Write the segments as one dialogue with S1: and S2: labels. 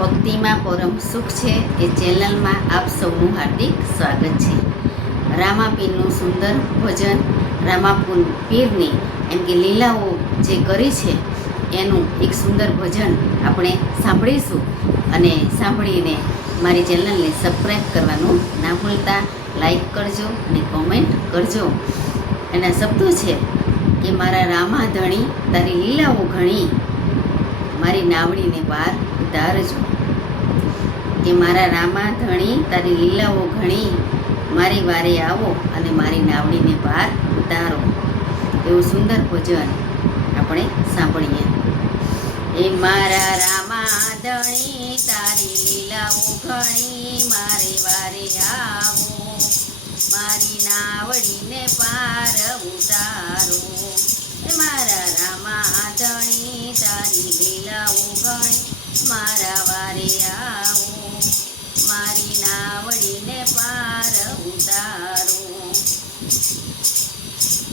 S1: ભક્તિમાં પરમ સુખ છે એ ચેનલમાં આપ સૌનું હાર્દિક સ્વાગત છે. રામાપીરનું સુંદર ભજન, રામાપુર પીરની એમ કે લીલાઓ જે કરી છે, એનું એક સુંદર ભજન આપણે સાંભળીશું અને સાંભળીને મારી ચેનલને સબસ્ક્રાઈબ કરવાનું ના ભૂલતા લાઈક કરજો અને કોમેન્ટ કરજો. એના શબ્દો છે કે મારા રામા ધણી તારી લીલાઓ ઘણી, મારી નાવડીને પાર ઉતારજો. કે મારા રામા ધણી, તારી લીલાઓ ઘણી. મારી વારે આવો અને મારી નાવડીને પાર ઉતારો. એવું સુંદર ભજન આપણે સાંભળીએ. એ મારા રામા ધણી, તારી લીલાઓ ઘણી. મારે વારે આવો, મારી નાવડીને પાર ઉતારો. એ મારા રામા ધણી, તારી લીલાઓ ઘણી. મારા ઉતારો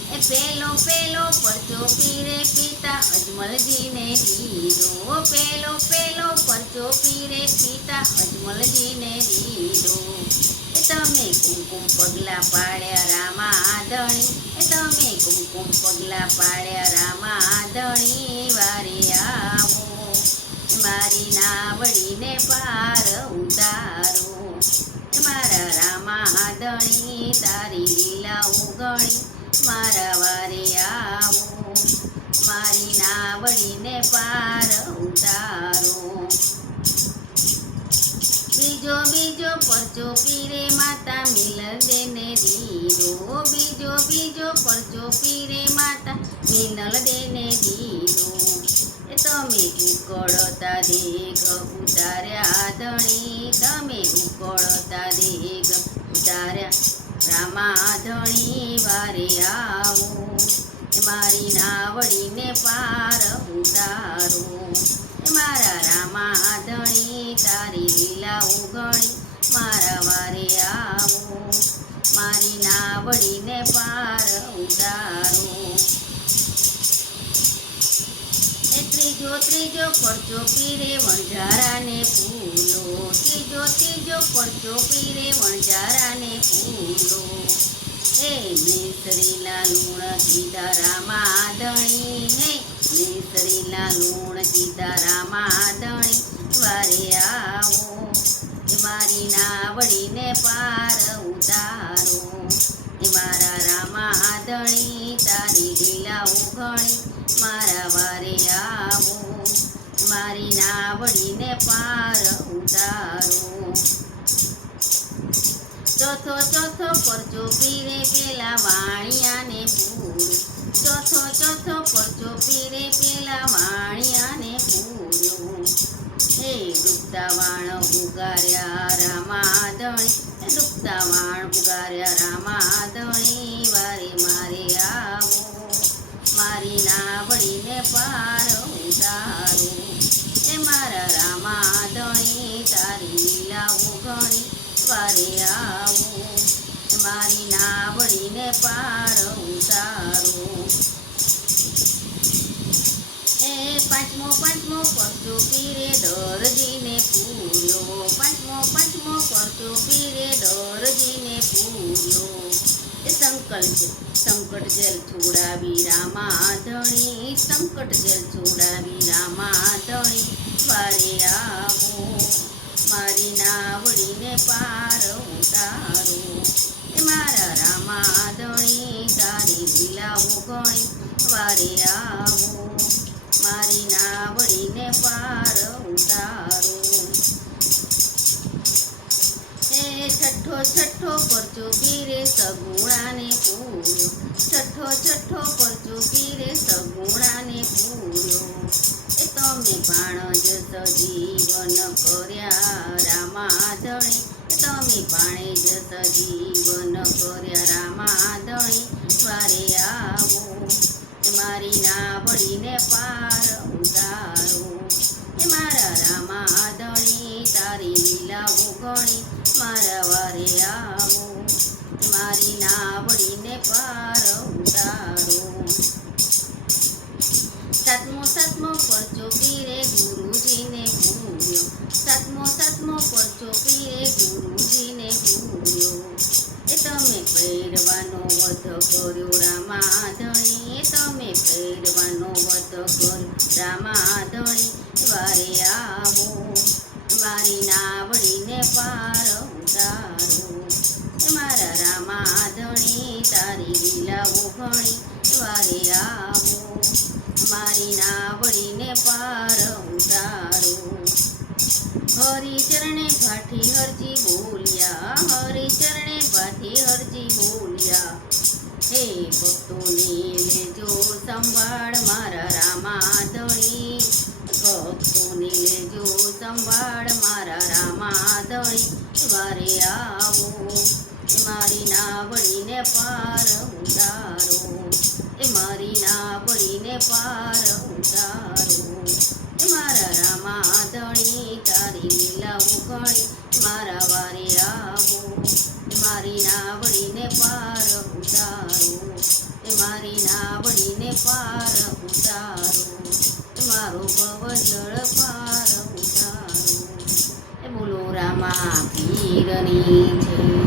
S1: એ પેલો પેલો પરચો પીરે પિતા અજમલજીને દીધો પેલો પેલો પરચો પીરે પિતા અજમલજીને દીધો એ તમે કુમકુમ પગલા પાડ્યા રામા ધણી એ તમે કુમકુમ પગલા પાડ્યા રામા ધણી વારે આવો મારી નાવડીને પાર ઉતારો મારા રામા ધણી તારી લીલા ઉગણી મારા વારે આવો. મારી નાવડીને પાર ઉતારો. બીજો બીજો પરચો પીરે, માતા મિલદે દેને દીધો. બીજો બીજો પરચો પીરે, માતા મિનલ દેને દીધો. તમે ઉકળતા દેગ ઉતાર્યા ધણી, તમે ઉકળતા દેગ ઉતાર્યા. રામા ધણી વારે આવો મારી નાવડીને પાર ઉતારો. મારા રામા ધણી તારી લીલા ઉગણી મારા વારે આવો, મારી નાવડીને પાર ઉતારો. ત્રીજો ત્રીજો પરચો પીરે વણઝારાને ફૂલો. ત્રીજો ત્રીજો પરચો પીરે વણઝારાને ફૂલો. હે મિસરીના લૂણ કીધા રામાદણી હે મિસરીના લૂણ કીધા રામાદણી વારે આવો મારી નાવડીને પાર ઉતારો. ચોથો ચોથો પરચો પીરે પેલા વાણિયાને પૂર. ચોથો ચોથો પરચો પીરે પેલા વાણિયાને પૂરો. હે ડૂબતા વાણ ઉગાર્યા રામાદણી ડૂબતા ઉગાર્યા રામા આવો મારી નાવડીને પાર ઉતારો એ પાંચમો પાંચમો પરચો પીરે દરજીને પૂર્યો પાંચમો પાંચમો પરચો પીરે દરજીને પૂર્યો એ સંકલ્પ સંકટ જેલ છોડાવી રામા ધણી સંકટ જેલ છોડાવી મારી નાવડીને પાર ઉતારું. એ મારા રામાદણી તારી લીલાઓ ગણી વારે આવો. મારી નાવડીને પાર ઉતારું. એ છઠ્ઠો છઠ્ઠો પરચો પીરે સગુણાને એ તમે જીવન કર્યા રામાદણી વારે આવો. મારી ના વળીને પાર ઉતારો. મારા રામાદણી તારી લીલાઓ ગણી મારા વારે આવો. મારી ના વળીને પાર ઉતારો. સાતમો સાતમો પીરે ગુરુજીને પૂર્યો. કર્યો રામાધણીએ તમે ભૈરવાનો વધ કર્યો રામાધણી વારે આવો મારી નાવડીને પાર ઉતારો. મારા રામાધણી, તારી લીલાઓ ઘણી વારે આવો, મારી નાવડીને પાર ઉતારો. હરિચરણે ભાઠી હરજી બોલ્યા, હરિચરણે ભાઠી હરજી બોલ્યા હે ભક્તોની લેજો સંભાળ મારા રામા ધણી ભક્તોને લેજો સંભાળ મારા રામા ધણી વારે આવો, મારી નાવડીને પાર ઉતારો. એ મારી નાવડીને પાર ઉતારો. મારા રામા ધણી તારી લીલા ઉગણી મારા વારે આવો, મારી નાવડીને પાર નાવડીને પાર ઉતારો. મારો ભવ જળ પાર ઉતારો. એ બોલો રામા પીરની જય.